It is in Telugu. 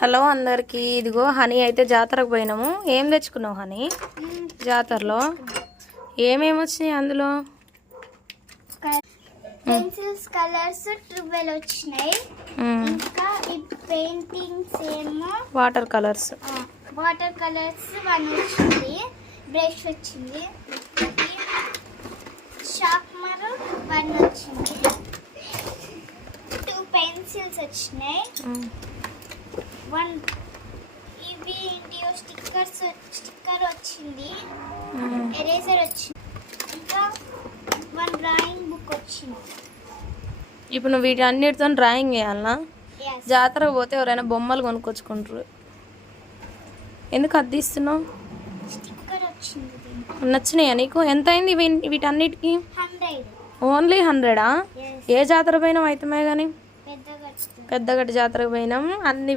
హలో అందరికి ఇదిగో హనీ అయితే జాతరకు పోయినాము. ఏం తెచ్చుకున్నావు హనీ? జాతరలో? ఏమేమి వచ్చినాయి అందులో? పెన్సిల్స్ కలర్స్ ట్రివెల్ వచ్చినాయి. ఇంకా ఈ పెయింటింగ్స్ ఏమో? Water colours. Water colours one వచ్చింది బ్రష్ వచ్చింది. షార్ప్నర్ వన్ వచ్చింది. టూ పెన్సిల్స్ వచ్చినాయి. వన్ ఇవి ఏంటియో స్టిక్కర్స్ స్టిక్కర్ వచ్చింది. ఎరేజర్ వచ్చింది. ఇంకా వన్ డ్రాయింగ్ బుక్ వచ్చింది. ఇప్పుడు నువ్వు వీటి అన్నిటితో డ్రాయింగ్ వేయాలనా? ఎస్ జాతరకు పోతే ఎవరైనా బొమ్మలు కొనుక్కొచ్చుకుంటారు. ఎందుకు అది తీస్తున్నావు? స్టిక్కర్ వచ్చింది దీనికి నచ్చినాయా నీకు? ఎంత అయింది వీ- వీటన్నిటికి ఓన్లీ హండ్రెడా? ఏ జాతర పోయినాం అయితమే కానీ పెద్దగడ్డ జాతరకు పోయినాం అన్ని